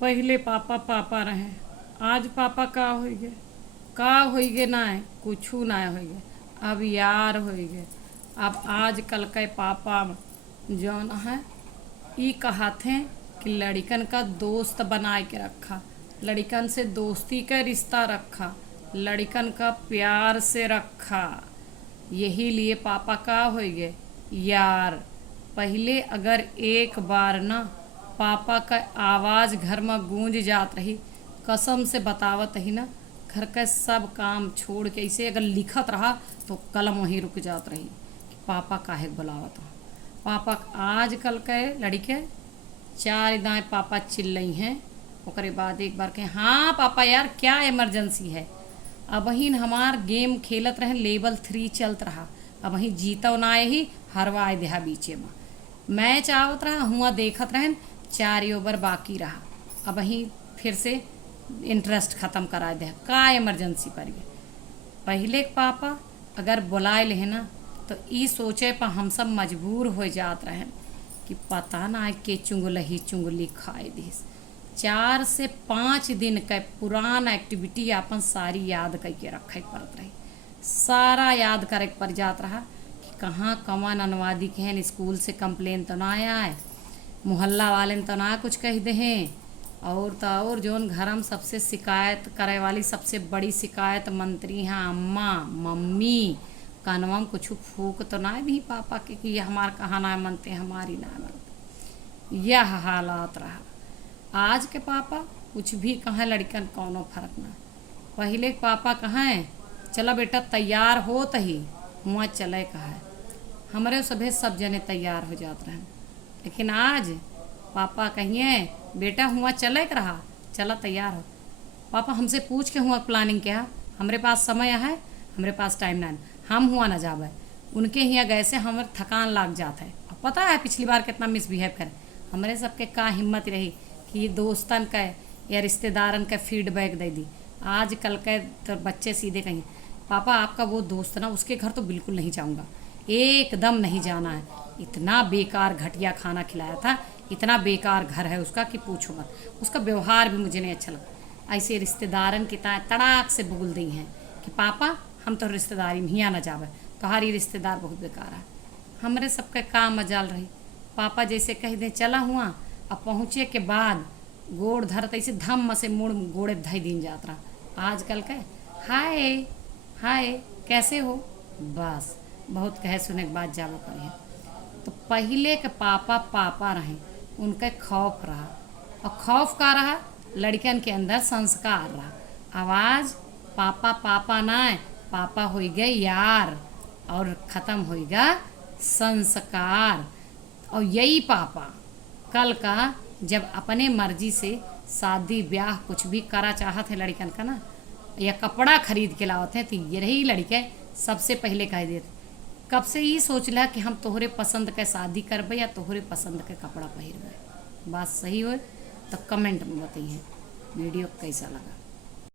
पहले पापा पापा रहे। आज पापा का होई गे ना है, कुछ ना होई गे। अब यार होई गे। अब आज कल के पापा जौन है ई कहते कि लड़कन का दोस्त बनाए के रखा, लड़कन से दोस्ती का रिश्ता रखा, लड़कन का प्यार से रखा। यही लिए पापा का होई गे यार। पहले अगर एक बार ना पापा का आवाज़ घर में गूंज जात रही, कसम से बतावत ही ना, घर का सब काम छोड़ के ऐसे अगर लिखत रहा तो कलम वहीं रुक जात रही कि पापा काहे बुलावत हो। पापा आजकल के लड़के चार दाएँ पापा चिल्लई हैं, ओकरे बाद एक बार कहें हाँ पापा यार क्या इमरजेंसी है। अब वहीं हमार गेम खेलत रहे, लेवल 3 चलत रहा। अब वहीं जीता ना ही हरवाए देहा बीचे में। मैच आवत रहा, हुआ देखत रहन, 4 ओवर बाकी रहा। अब वहीं फिर से इंटरेस्ट ख़त्म करा दे का इमरजेंसी पर गए। पहले पापा अगर बुलाए ले ना तो ई सोचे पर हम सब मजबूर हो जात रहे कि पता ना के चुंगलही चुंगली खाए दिस। 4 से 5 दिन का पुरान एक्टिविटी अपन सारी याद करके रखे पड़त रही। सारा याद करे पर जात रहा कि कहाँ कौन अनुवादी के हैं, स्कूल से कंप्लेन तो ना आए, मोहल्ला वाले ने तो ना कुछ कह दे हैं। और तो और जोन घर में सबसे शिकायत करे वाली सबसे बड़ी शिकायत मंत्री हैं अम्मा मम्मी, कानवा में कुछ फूक तो ना भी पापा के कि ये हमार कहाँ ना मनते, हमारी ना मनते। यह हालात रहा। आज के पापा कुछ भी कहाँ लड़कन कौनो फर्क ना। पहले पापा कहाँ चला बेटा तैयार हो तही हुआ चले कहा, हमारे सभे सब जने तैयार हो जाते रहे। लेकिन आज पापा कहिए बेटा हुआ चले के रहा, चला तैयार हो। पापा हमसे पूछ के हुआ प्लानिंग क्या, हमरे पास समय है, हमरे पास टाइम ना, हम हुआ ना जावे। उनके यहाँ गए से हमारे थकान लाग जाता है। अब पता है पिछली बार कितना मिसबिहेव करे। हमारे सबके का हिम्मत रही कि दोस्तन का या रिश्तेदारन का फीडबैक दे दी। आज कल के तो बच्चे सीधे कहीं पापा आपका वो दोस्त ना उसके घर तो बिल्कुल नहीं जाऊँगा, एकदम नहीं जाना है। इतना बेकार घटिया खाना खिलाया था, इतना बेकार घर है उसका कि पूछो मत। उसका व्यवहार भी मुझे नहीं अच्छा लगा। ऐसे रिश्तेदारन की तड़ाक से बोल दी हैं कि पापा हम तो रिश्तेदारी में ही आना जावे, तुम्हारी रिश्तेदार बहुत बेकार है। हमारे सबका काम मजाल रही। पापा जैसे कह दें चला हुआ, अब पहुँचे के बाद गोड़ धरत ऐसे धम से मुड़ गोड़े धई दिन जात रहा। आजकल के हाय हाय कैसे हो, बस बहुत कहे सुने के बाद जावो करे। तो पहले के पापा पापा रहे, उनका खौफ रहा। और खौफ का रहा, लड़कन के अंदर संस्कार रहा। आवाज़ पापा पापा ना पापा हो गए यार, और ख़त्म होएगा संस्कार। और यही पापा कल का जब अपने मर्जी से शादी ब्याह कुछ भी करा चाहत है लड़कन का ना, या कपड़ा खरीद के लावत है, तो यही लड़के सबसे पहले कह देते कब से ये सोच ला कि हम तोहरे पसंद के शादी करबे या तोहरे पसंद के कपड़ा पहिरबे। बात सही हो तो कमेंट में बताइए वीडियो कैसा लगा।